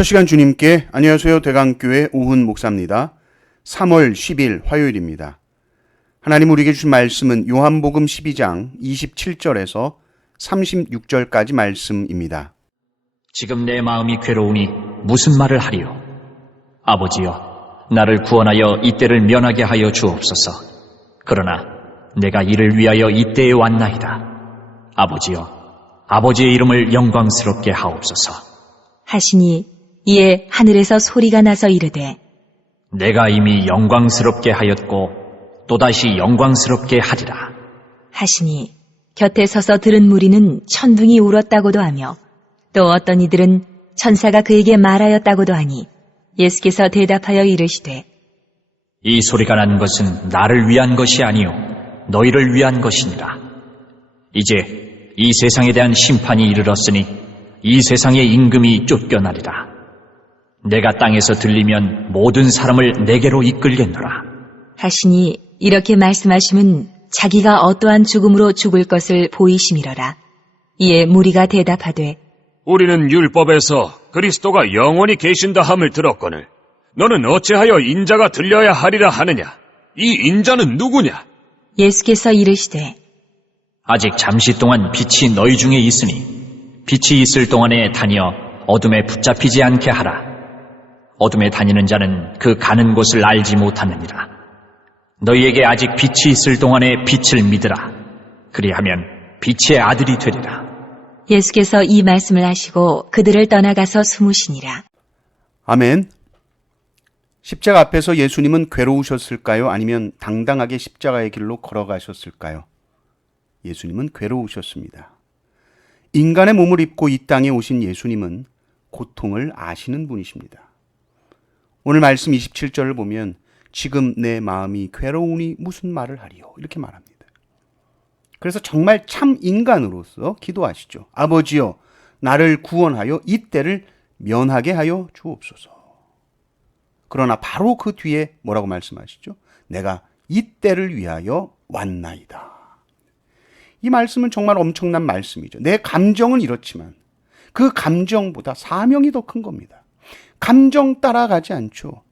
첫 시간 주님께 안녕하세요. 대강교회 오훈 목사입니다. 3월 10일 화요일입니다. 하나님 우리에게 주신 말씀은 요한복음 12장 27절에서 36절까지 말씀입니다. 지금 내 마음이 괴로우니 무슨 말을 하리요? 아버지여, 나를 구원하여 이때를 면하게 하여 주옵소서. 그러나 내가 이를 위하여 이때에 왔나이다. 아버지여, 아버지의 이름을 영광스럽게 하옵소서. 하시니 이에 하늘에서 소리가 나서 이르되 내가 이미 영광스럽게 하였고 또다시 영광스럽게 하리라. 하시니 곁에 서서 들은 무리는 천둥이 울었다고도 하며 또 어떤 이들은 천사가 그에게 말하였다고도 하니 예수께서 대답하여 이르시되 이 소리가 난 것은 나를 위한 것이 아니요 너희를 위한 것이니라. 이제 이 세상에 대한 심판이 이르렀으니 이 세상의 임금이 쫓겨나리라. 내가 땅에서 들리면 모든 사람을 내게로 이끌겠노라. 하시니 이렇게 말씀하심은 자기가 어떠한 죽음으로 죽을 것을 보이심이러라. 이에 무리가 대답하되 우리는 율법에서 그리스도가 영원히 계신다 함을 들었거늘 너는 어찌하여 인자가 들려야 하리라 하느냐? 이 인자는 누구냐? 예수께서 이르시되 아직 잠시 동안 빛이 너희 중에 있으니 빛이 있을 동안에 다니어 어둠에 붙잡히지 않게 하라. 어둠에 다니는 자는 그 가는 곳을 알지 못하느니라. 너희에게 아직 빛이 있을 동안에 빛을 믿으라. 그리하면 빛의 아들이 되리라. 예수께서 이 말씀을 하시고 그들을 떠나가서 숨으시니라. 아멘. 십자가 앞에서 예수님은 괴로우셨을까요? 아니면 당당하게 십자가의 길로 걸어가셨을까요? 예수님은 괴로우셨습니다. 인간의 몸을 입고 이 땅에 오신 예수님은 고통을 아시는 분이십니다. 오늘 말씀 27절을 보면 지금 내 마음이 괴로우니 무슨 말을 하리요? 이렇게 말합니다. 그래서 정말 참 인간으로서 기도하시죠. 아버지여, 나를 구원하여 이 때를 면하게 하여 주옵소서. 그러나 바로 그 뒤에 뭐라고 말씀하시죠? 내가 이 때를 위하여 왔나이다. 이 말씀은 정말 엄청난 말씀이죠. 내 감정은 이렇지만 그 감정보다 사명이 더 큰 겁니다. 감정 따라가지 않죠.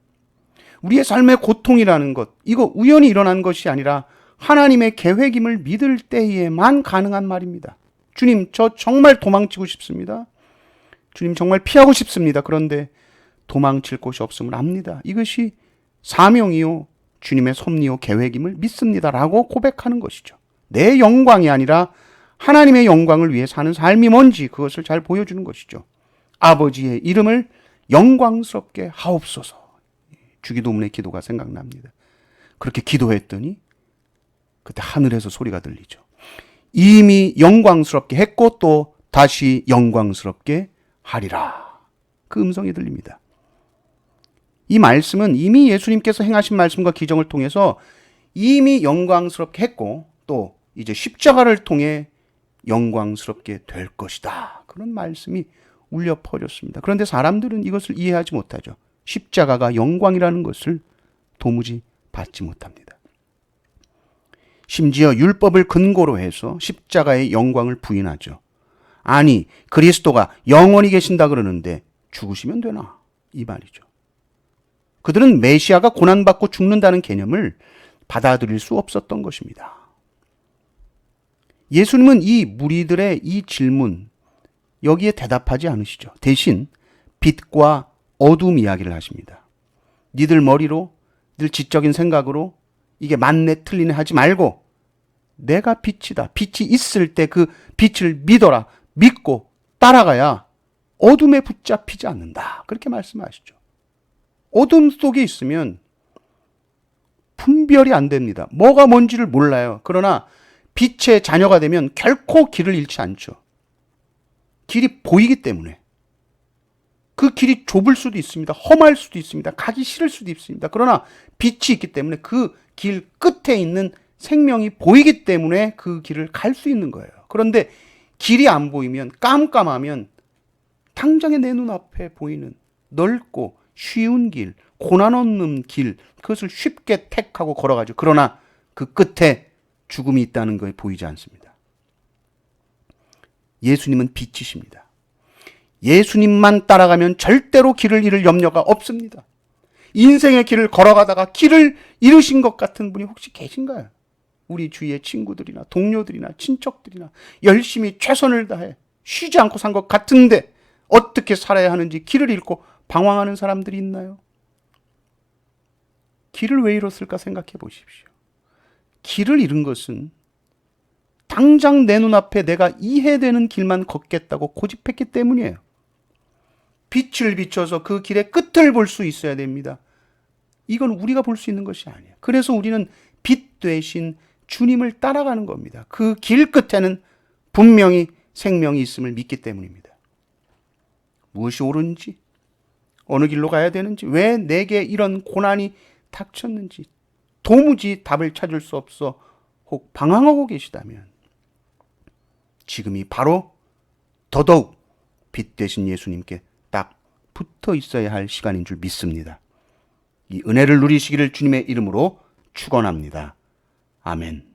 우리의 삶의 고통이라는 것, 이거 우연히 일어난 것이 아니라 하나님의 계획임을 믿을 때에만 가능한 말입니다. 주님, 저 정말 도망치고 싶습니다. 주님, 정말 피하고 싶습니다. 그런데 도망칠 곳이 없음을 압니다. 이것이 사명이요, 주님의 섭리요, 계획임을 믿습니다. 라고 고백하는 것이죠. 내 영광이 아니라 하나님의 영광을 위해 사는 삶이 뭔지 그것을 잘 보여주는 것이죠. 아버지의 이름을 영광스럽게 하옵소서. 주기도문의 기도가 생각납니다. 그렇게 기도했더니 그때 하늘에서 소리가 들리죠. 이미 영광스럽게 했고 또 다시 영광스럽게 하리라. 그 음성이 들립니다. 이 말씀은 이미 예수님께서 행하신 말씀과 기정을 통해서 이미 영광스럽게 했고 또 이제 십자가를 통해 영광스럽게 될 것이다. 그런 말씀이 울려 퍼졌습니다. 그런데 사람들은 이것을 이해하지 못하죠. 십자가가 영광이라는 것을 도무지 받지 못합니다. 심지어 율법을 근거로 해서 십자가의 영광을 부인하죠. 아니, 그리스도가 영원히 계신다 그러는데 죽으시면 되나? 이 말이죠. 그들은 메시아가 고난받고 죽는다는 개념을 받아들일 수 없었던 것입니다. 예수님은 이 무리들의 이 질문, 여기에 대답하지 않으시죠. 대신 빛과 어둠 이야기를 하십니다. 니들 머리로, 늘 지적인 생각으로 이게 맞네 틀리네 하지 말고 내가 빛이다. 빛이 있을 때 그 빛을 믿어라. 믿고 따라가야 어둠에 붙잡히지 않는다. 그렇게 말씀하시죠. 어둠 속에 있으면 분별이 안 됩니다. 뭐가 뭔지를 몰라요. 그러나 빛의 자녀가 되면 결코 길을 잃지 않죠. 길이 보이기 때문에. 그 길이 좁을 수도 있습니다. 험할 수도 있습니다. 가기 싫을 수도 있습니다. 그러나 빛이 있기 때문에 그 길 끝에 있는 생명이 보이기 때문에 그 길을 갈 수 있는 거예요. 그런데 길이 안 보이면 깜깜하면 당장에 내 눈앞에 보이는 넓고 쉬운 길, 고난 없는 길, 그것을 쉽게 택하고 걸어가죠. 그러나 그 끝에 죽음이 있다는 것이 보이지 않습니다. 예수님은 빛이십니다. 예수님만 따라가면 절대로 길을 잃을 염려가 없습니다. 인생의 길을 걸어가다가 길을 잃으신 것 같은 분이 혹시 계신가요? 우리 주위의 친구들이나 동료들이나 친척들이나 열심히 최선을 다해 쉬지 않고 산 것 같은데 어떻게 살아야 하는지 길을 잃고 방황하는 사람들이 있나요? 길을 왜 잃었을까 생각해 보십시오. 길을 잃은 것은 당장 내 눈앞에 내가 이해되는 길만 걷겠다고 고집했기 때문이에요. 빛을 비춰서 그 길의 끝을 볼 수 있어야 됩니다. 이건 우리가 볼 수 있는 것이 아니에요. 그래서 우리는 빛 되신 주님을 따라가는 겁니다. 그 길 끝에는 분명히 생명이 있음을 믿기 때문입니다. 무엇이 옳은지, 어느 길로 가야 되는지, 왜 내게 이런 고난이 닥쳤는지 도무지 답을 찾을 수 없어 혹 방황하고 계시다면 지금이 바로 더더욱 빛 되신 예수님께 딱 붙어 있어야 할 시간인 줄 믿습니다. 이 은혜를 누리시기를 주님의 이름으로 축원합니다. 아멘.